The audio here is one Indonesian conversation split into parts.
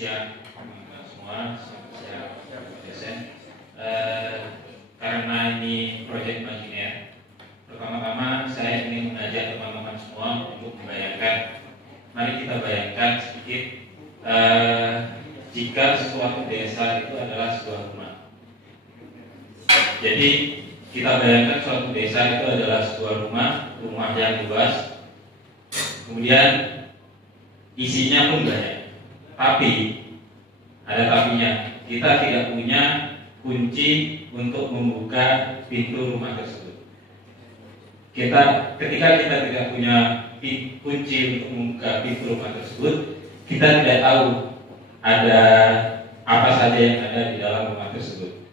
siang teman-teman semua, siang dosen. Karena ini proyek imajiner, pertama-tama saya ingin mengajak teman-teman semua untuk membayangkan. Mari kita bayangkan sedikit jika suatu desa itu adalah sebuah rumah. Jadi kita bayangkan suatu desa itu adalah sebuah rumah yang luas. Kemudian isinya pun banyak. Tapi ada tapinya. Kita tidak punya kunci untuk membuka pintu rumah tersebut. Ketika kita tidak punya kunci untuk membuka pintu rumah tersebut, kita tidak tahu ada apa saja yang ada di dalam rumah tersebut.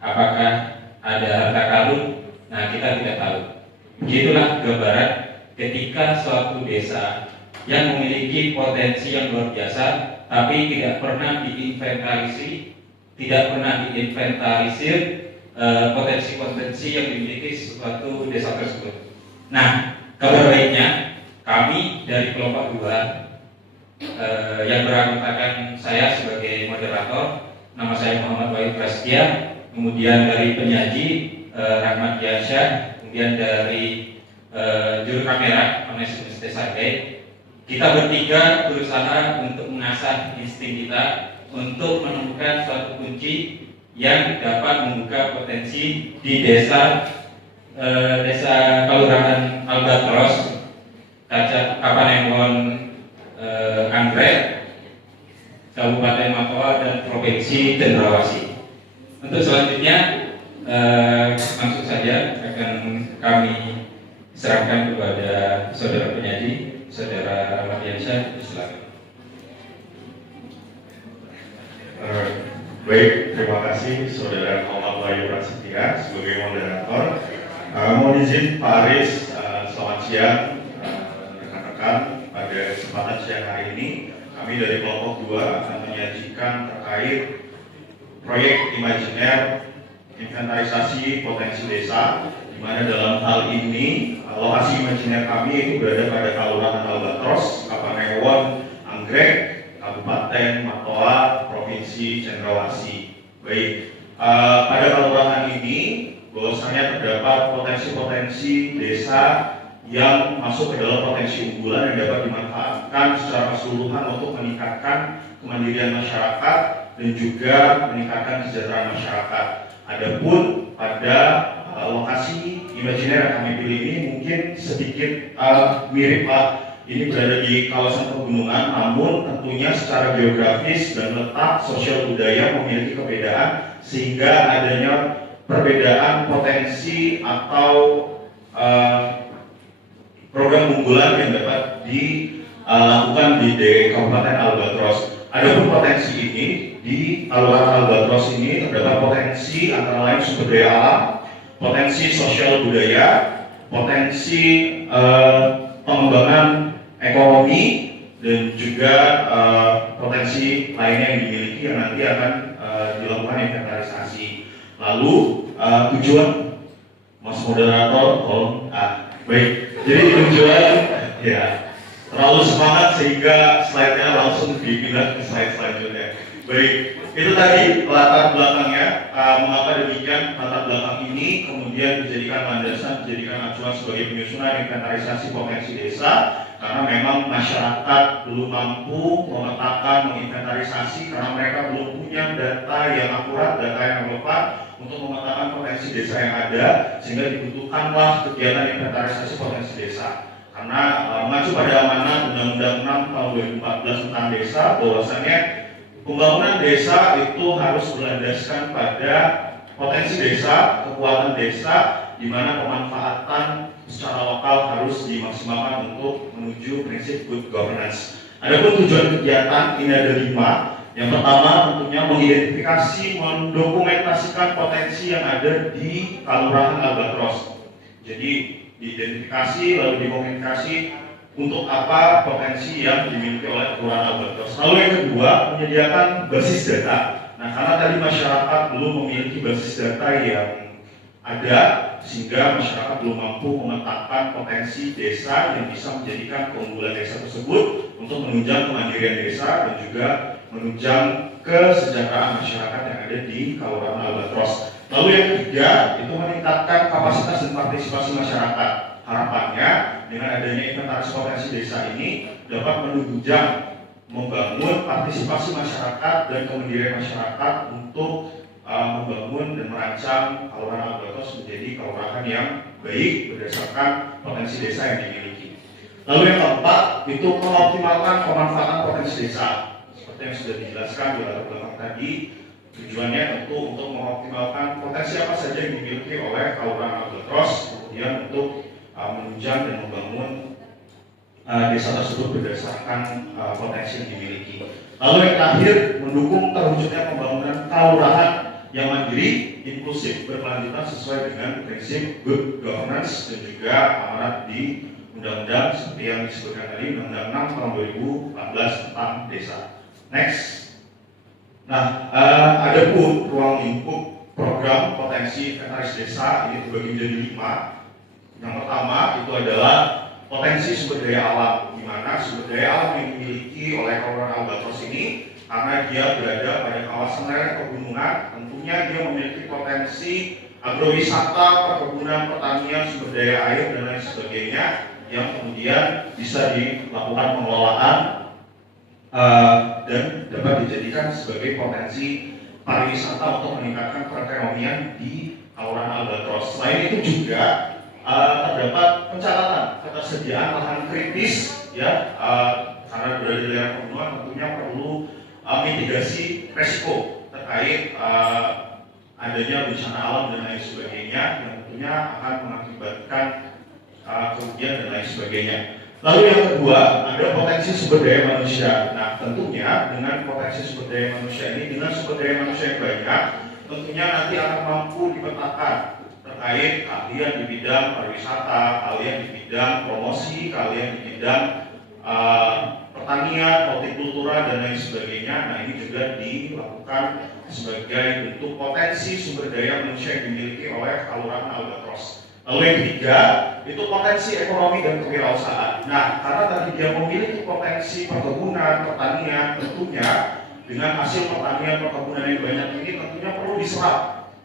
Apakah ada harta karun? Nah, kita tidak tahu. Begitulah gambaran ketika suatu desa yang memiliki potensi yang luar biasa, tapi tidak pernah diinventarisir potensi-potensi yang dimiliki suatu desa tersebut. Nah, kabar baiknya kami dari kelompok 2 yang beranggotakan saya sebagai moderator, nama saya Muhammad Wahid Prasetya, kemudian dari penyaji Rahmat Diansyah, kemudian dari juru kamera Onesmus Desargai. Kita bertiga berusaha untuk mengasah insting kita untuk menemukan suatu kunci yang dapat membuka potensi di desa Kelurahan Albatros, Kapanewon, Anggrek, Kabupaten Matoa, dan Provinsi Cendrawasih. Untuk selanjutnya langsung saja akan kami serahkan kepada saudara penyaji, saudara Rahmat Diansyah. Silakan. Baik, terima kasih saudara Muhammad Wahid Prasetya sebagai moderator. Mohon izin Pak Aris, selamat siang rekan-rekan. Pada kesempatan siang hari ini kami dari kelompok 2 akan menyajikan terkait proyek imajiner inventarisasi potensi desa, di mana dalam hal ini lokasi imajiner kami itu berada pada Kelurahan Albatros, Kapanewon, Anggrek, Kabupaten Matoa, Provinsi Cendrawasih. Baik, pada kelurahan ini bahwasanya terdapat potensi-potensi desa yang masuk ke dalam potensi unggulan yang dapat dimanfaatkan secara keseluruhan untuk meningkatkan kemandirian masyarakat dan juga meningkatkan kesejahteraan masyarakat. Adapun pada lokasi imajiner yang kami pilih ini mungkin sedikit mirip Pak. Ini berada di kawasan pegunungan, namun tentunya secara geografis dan letak sosial budaya memiliki perbedaan, sehingga adanya perbedaan potensi atau program unggulan yang dapat dilakukan di Kabupaten Albatros. Adapun potensi ini di Kelurahan Albatros ini terdapat potensi antara lain sumber daya alam, potensi sosial budaya, potensi pengembangan ekonomi, dan juga potensi lainnya yang dimiliki yang nanti akan dilakukan inventarisasi. Lalu tujuan Mas Moderator, tolong. Baik, jadi tujuan ya terlalu semangat sehingga slide-nya langsung dipindah ke slide selanjutnya. Baik, itu tadi latar belakangnya. Mengapa demikian? Latar belakang ini kemudian dijadikan landasan, dijadikan acuan sebagai penyusunan inventarisasi potensi desa, karena memang masyarakat belum mampu memetakan, menginventarisasi, karena mereka belum punya data yang akurat, data yang relevan untuk memetakan potensi desa yang ada, sehingga dibutuhkanlah kegiatan inventarisasi potensi desa. Karena mengacu pada amanat Undang-Undang 6 tahun 2014 tentang desa, bahwasanya pembangunan desa itu harus berlandaskan pada potensi desa, kekuatan desa, di mana pemanfaatan secara lokal harus dimaksimalkan untuk menuju prinsip good governance. Adapun tujuan kegiatan ini ada 5. Yang pertama tentunya mengidentifikasi, mendokumentasikan potensi yang ada di Kelurahan Albatros. Jadi diidentifikasi lalu dikomunikasi untuk apa potensi yang dimiliki oleh Kelurahan Albatros. Lalu yang kedua, menyediakan basis data. Nah, karena tadi masyarakat belum memiliki basis data yang ada, sehingga masyarakat belum mampu memetakan potensi desa yang bisa menjadikan keunggulan desa tersebut untuk menunjang kemandirian desa dan juga menunjang kesejahteraan masyarakat yang ada di Kelurahan Albatros. Lalu yang ketiga itu meningkatkan kapasitas dan partisipasi masyarakat. Harapannya dengan adanya inventaris potensi desa ini dapat menunjang membangun partisipasi masyarakat dan kemandirian masyarakat untuk membangun dan merancang Kelurahan Albatros menjadi kelurahan yang baik berdasarkan potensi desa yang dimiliki. Lalu yang keempat itu mengoptimalkan pemanfaatan potensi desa. Seperti yang sudah dijelaskan di latar belakang tadi, tujuannya tentu untuk mengoptimalkan potensi apa saja yang dimiliki oleh Kelurahan Albatros, kemudian untuk menunjang dan membangun desa tersebut berdasarkan potensi yang dimiliki. Lalu yang terakhir, mendukung terwujudnya pembangunan kelurahan yang mandiri, inklusif, berkelanjutan sesuai dengan prinsip good governance dan juga amanat di undang-undang seperti yang disebutkan tadi, Undang-Undang 6 tahun 2014 tentang desa. Next. Nah, ada pun ruang lingkup program potensi inventaris desa ini terbagi menjadi 5. Yang pertama itu adalah potensi sumber daya alam, di mana sumber daya alam yang dimiliki oleh Kelurahan Albatros ini karena dia berada pada kawasan lereng pegunungan, tentunya dia memiliki potensi agrowisata, perkebunan, pertanian, sumber daya air dan lain sebagainya yang kemudian bisa dilakukan pengelolaan dan dapat dijadikan sebagai potensi pariwisata untuk meningkatkan perekonomian di Kelurahan Albatros. Selain itu juga terdapat pencatatan ketersediaan lahan kritis ya karena berada di lereng pegunungan tentunya perlu mitigasi resiko terkait adanya bencana alam dan lain sebagainya yang tentunya akan mengakibatkan kerugian dan lain sebagainya. Lalu yang kedua ada potensi sumber daya manusia. Nah tentunya dengan potensi sumber daya manusia ini dengan sumber daya manusia yang banyak tentunya nanti akan mampu dipetakan terkait keahlian di bidang pariwisata, keahlian di bidang promosi, keahlian di bidang pertanian, hortikultura dan lain sebagainya. Nah ini juga dilakukan sebagai bentuk potensi sumber daya manusia yang dimiliki oleh Kelurahan Albatros. Lalu yang ketiga itu potensi ekonomi dan kewirausahaan. Nah karena tadi dia memiliki potensi perkebunan, pertanian, tentunya dengan hasil pertanian perkebunan yang banyak ini tentunya perlu diserap.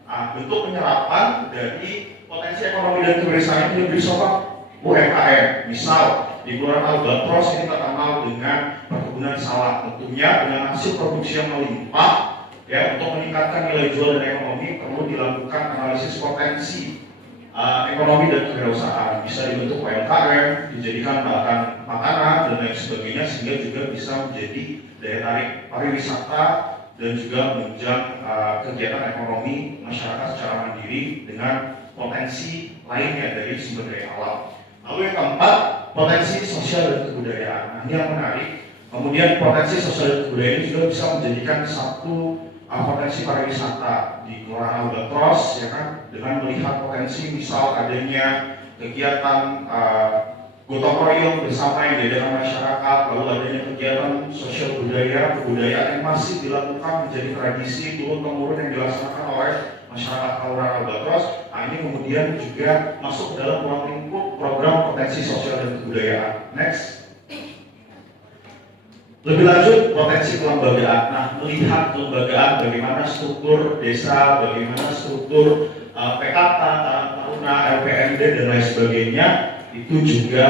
Bentuk penyerapan dari potensi ekonomi dan kewirausahaan ini bersama UMKM. Misal di Kelurahan Albatros ini terkenal dengan perkebunan sawah, tentunya dengan hasil produksi yang melimpah ya untuk meningkatkan nilai jual dan ekonomi perlu dilakukan analisis potensi ekonomi dan kewirausahaan, bisa dibentuk UMKM, dijadikan bahan makanan dan lain sebagainya sehingga juga bisa menjadi daya tarik pariwisata dan juga menunjang kegiatan ekonomi masyarakat secara mandiri dengan potensi lainnya dari sumber daya alam. Lalu yang keempat, potensi sosial dan kebudayaan. Nah, ini yang menarik. Kemudian potensi sosial dan kebudayaan ini juga bisa menjadikan satu potensi pariwisata di Kelurahan Albatros, ya kan, dengan melihat potensi misal adanya kegiatan gotong royong bersama yang diadakan masyarakat, lalu adanya kegiatan sosial budaya, kebudayaan yang masih dilakukan menjadi tradisi turun-temurun yang dilaksanakan oleh masyarakat Kelurahan Albatros. Nah, ini kemudian juga masuk dalam ruang lingkup program potensi sosial dan kebudayaan. Next. Lebih lanjut, potensi kelembagaan. Nah, melihat kelembagaan, bagaimana struktur desa, bagaimana struktur PKK, Taruna, LPMD dan lain sebagainya, itu juga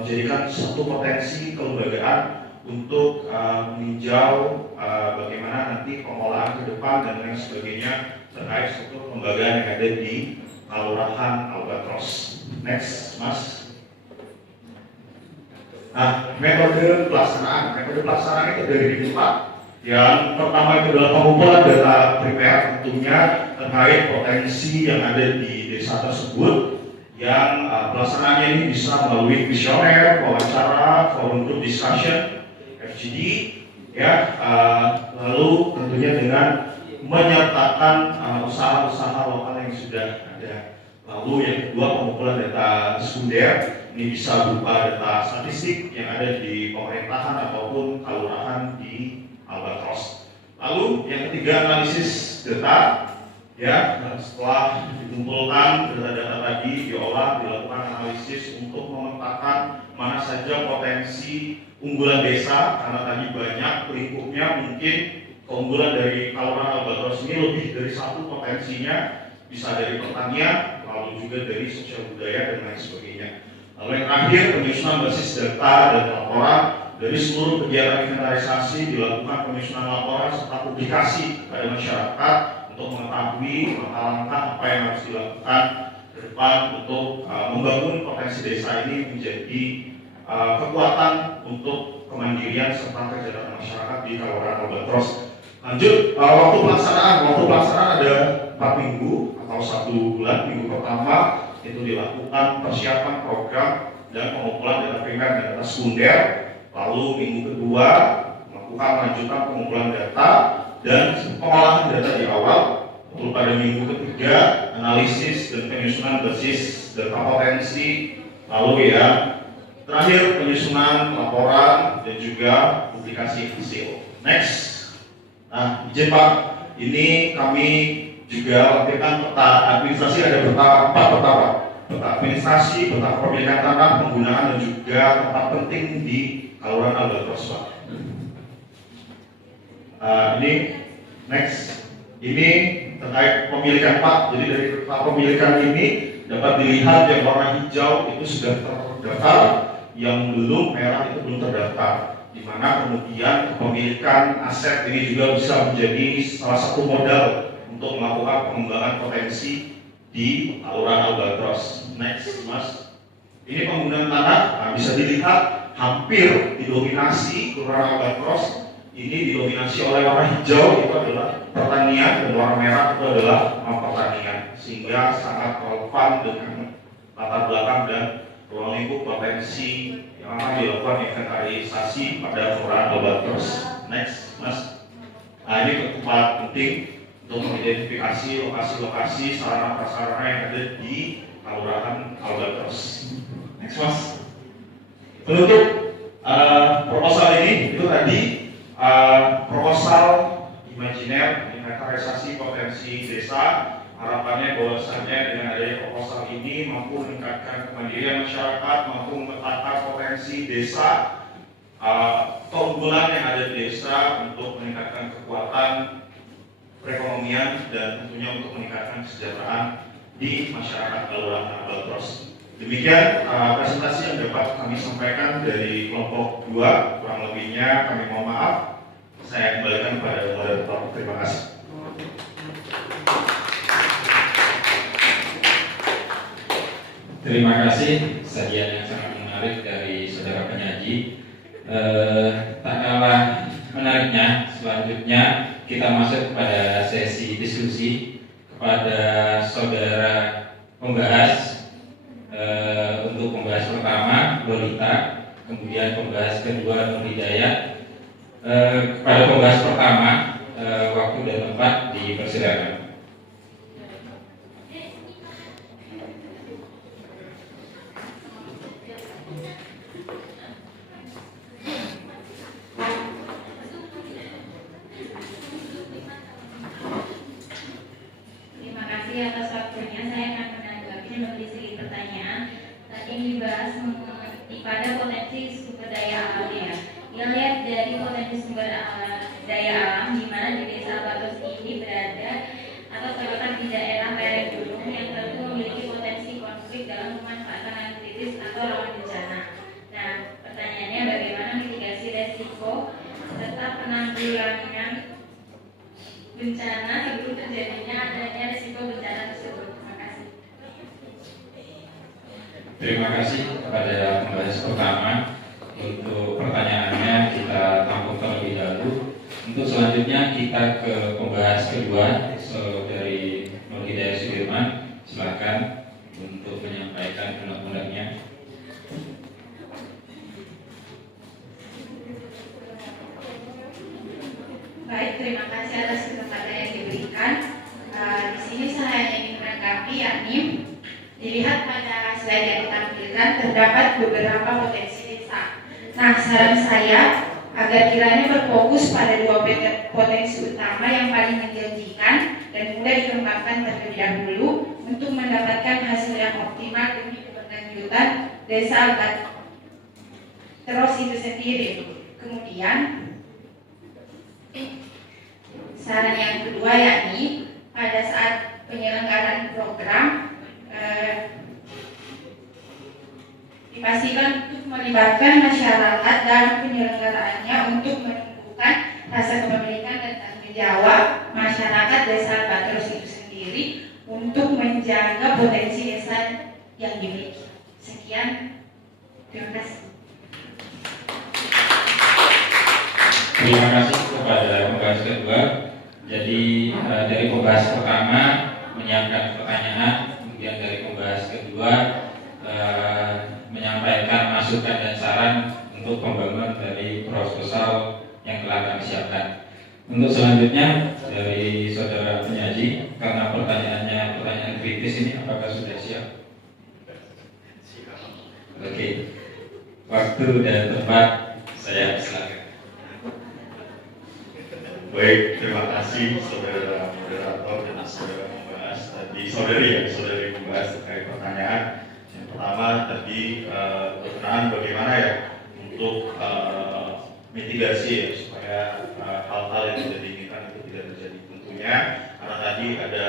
menjadikan satu potensi kelembagaan untuk meninjau bagaimana nanti pengolahan ke depan dan lain sebagainya terkait struktur kelembagaan yang ada di Kelurahan Albatros. Next, Mas. Nah, metode pelaksanaan itu dari 4. Yang pertama itu adalah pengumpulan data primer, tentunya terkait potensi yang ada di desa tersebut, yang pelaksanaannya ini bisa melalui kuesioner, wawancara, forum group discussion, FGD, ya, lalu tentunya dengan menyertakan usaha-usaha lokal yang sudah ada. Lalu yang kedua, pengumpulan data sekunder. Ini bisa berupa data statistik yang ada di pemerintahan ataupun kelurahan di Albatros. Lalu yang ketiga, analisis data. Ya, setelah dikumpulkan data-data tadi diolah, dilakukan analisis untuk memetakan mana saja potensi unggulan desa, karena tadi banyak lingkupnya, mungkin keunggulan dari Kaluran Albatros ini lebih dari satu potensinya, bisa dari pertanian, lalu juga dari sosial budaya dan lain sebagainya. Lalu yang terakhir, penyusunan basis data dan laporan dari seluruh kegiatan inventarisasi, dilakukan penyusunan laporan serta publikasi kepada masyarakat untuk mengetahui langkah-langkah apa yang harus dilakukan ke depan untuk membangun potensi desa ini menjadi kekuatan untuk kemandirian serta kesejahteraan masyarakat di Kaluran Albatros. Lanjut, waktu pelaksanaan ada 4 minggu atau 1 bulan. Minggu pertama itu dilakukan persiapan program dan pengumpulan data primer dan data sekunder. Lalu minggu kedua melakukan lanjutan pengumpulan data dan pengolahan data di awal. Lalu pada minggu ketiga analisis dan penyusunan basis data potensi. Lalu ya terakhir penyusunan laporan dan juga publikasi hasil. Next. Nah, izin Pak, ini kami juga lampirkan peta administrasi, ada peta 4 peta Pak. Peta administrasi, peta kepemilikan tanah, penggunaan dan juga tempat penting di Kaluran Albatros Pak. Ini next, ini terkait pemilikan Pak. Jadi dari peta pemilikan ini dapat dilihat yang warna hijau itu sudah terdaftar, yang belum merah itu belum terdaftar. Di mana kemudian kepemilikan aset ini juga bisa menjadi salah satu modal untuk melakukan pengembangan potensi di Kaluran Albatros. Next, Mas. Ini penggunaan tanah, bisa dilihat hampir didominasi Kelurahan Albatros ini didominasi oleh warna hijau, itu adalah pertanian, dan warna merah itu adalah pertanian, sehingga sangat relevan dengan latar belakang dan ruang lingkup potensi yang akan dilakukan inventarisasi pada Kelurahan Albatros. Next, Mas. Nah, ini tempat penting untuk mengidentifikasi lokasi-lokasi sarana prasarana yang ada di Kelurahan Albatros. Next, Mas. Penutup proposal ini itu tadi proposal imajiner inventarisasi potensi desa. Harapannya bahwasannya dengan adanya proposal ini mampu meningkatkan kemandirian masyarakat, mampu memetakan potensi desa, keunggulan yang ada di desa untuk meningkatkan kekuatan perekonomian dan tentunya untuk meningkatkan kesejahteraan di masyarakat Kelurahan Albatros. Demikian presentasi yang dapat kami sampaikan dari kelompok 2. Kurang lebihnya kami mohon maaf. Saya kembalikan kepada moderator. Terima kasih. Terima kasih sajian yang sangat menarik dari saudara penyaji. Tak kalah menariknya, selanjutnya kita masuk kepada sesi diskusi kepada saudara pembahas. Untuk pembahas pertama Lolita, kemudian pembahas kedua Nur Hidayat. Kepada pembahas pertama, waktu dan tempat dipersilakan. Terima kasih atas waktunya. Saya akan menanggapi memberi sedikit pertanyaan. Tadi dibahas pada potensi sumber daya alamnya ya. Yang lihat dari potensi sumber daya alam di mana di Desa Albatros ini berada atau terletak di daerah lereng gunung yang tentu memiliki potensi konflik dalam pemanfaatan lahan kritis atau rawan bencana. Nah, pertanyaannya bagaimana mitigasi resiko serta penanggulangan bencana sebelum terjadinya adanya risiko bencana tersebut. Terima kasih. Terima kasih kepada pembahas pertama. Untuk pertanyaannya kita tampung terlebih dahulu. Untuk selanjutnya kita ke pembahas kedua, dari Nur Hidayat Sudirman. Silakan untuk menyampaikan undang-undangnya. Baik, terima kasih atas kesempatan yang diberikan. Di sini saya ingin menanggapi, yakni dilihat pada slide yang ditampilkan terdapat beberapa potensi desa. Nah, saran saya agar kiranya berfokus pada dua potensi utama yang paling menjanjikan dan mudah dikembangkan terlebih dahulu untuk mendapatkan hasil yang optimal demi keberlanjutan Desa Albatros itu sendiri. Kemudian saran yang kedua yakni pada saat penyelenggaraan program dipastikan untuk melibatkan masyarakat dalam penyelenggaraannya untuk menumbuhkan rasa kepemilikan dan tanggung jawab masyarakat Desa Albatros itu sendiri untuk menjaga potensi desa yang dimiliki. Sekian, terima kasih. Terima kasih kepada pembahas kedua. Jadi dari pembahas pertama menyiapkan pertanyaan, kemudian dari pembahas kedua menyampaikan masukan dan saran untuk pembangunan dari proposal yang telah kami siapkan. Untuk selanjutnya dari saudara penyaji, karena pertanyaannya pertanyaan kritis ini, apakah sudah siap? Oke, waktu dan tempat saya silakan. Baik, terima kasih saudara moderator dan saudara pembahas tadi, saudari pembahas terkait pertanyaan. Yang pertama tadi berkenaan bagaimana ya untuk mitigasi ya supaya hal-hal yang tidak diinginkan itu tidak terjadi. Tentunya karena tadi ada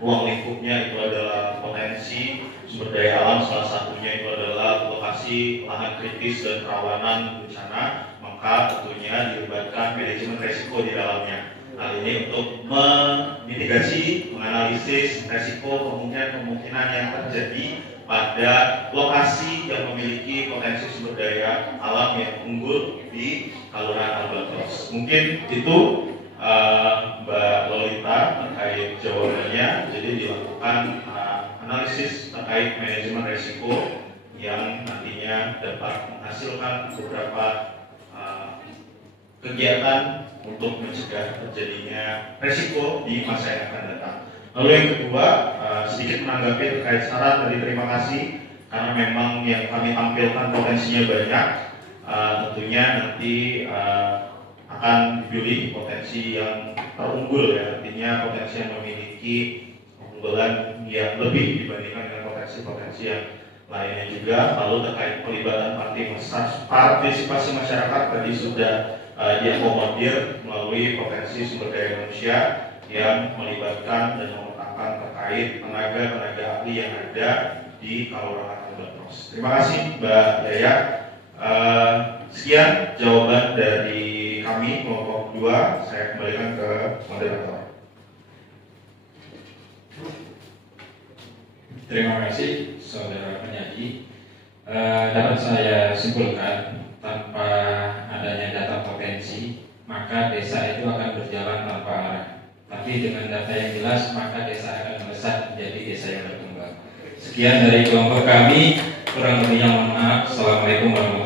ruang lingkupnya itu adalah potensi sumber daya alam, salah satunya itu adalah lokasi lahan kritis dan kerawanan bencana, maka tentunya dilibatkan manajemen resiko di dalamnya. Hal ini untuk memitigasi, menganalisis resiko kemungkinan yang terjadi pada lokasi yang memiliki potensi sumber daya alam yang unggul di Kelurahan Albatros. Mungkin itu Mbak Lolita terkait jawabannya. Jadi dilakukan analisis terkait manajemen resiko yang nantinya dapat menghasilkan beberapa kegiatan untuk mencegah terjadinya resiko di masa yang akan datang. Lalu yang kedua, sedikit menanggapi terkait syarat tadi, terima kasih karena memang yang kami tampilkan potensinya banyak. Tentunya nanti akan dipilih potensi yang terunggul ya, artinya potensi yang memiliki keunggulan yang lebih dibandingkan dengan potensi-potensi yang lainnya juga. Lalu terkait pelibatan partisipasi masyarakat tadi sudah diakomodir melalui potensi sumber daya manusia yang melibatkan dan memetakan terkait tenaga ahli yang ada di Kelurahan Albatros. Terima kasih Mbak Yaya. Sekian jawaban dari kami kelompok 2. Saya kembalikan ke moderator. Terima kasih saudara penyaji. Dapat saya simpulkan, tanpa adanya data potensi maka desa itu akan berjalan tanpa arah. Tapi dengan data yang jelas maka desa akan melesat menjadi desa yang berkembang. Sekian dari kelompok kami, kurang lebihnya mohon maaf. Assalamualaikum warahmatullahi wabarakatuh.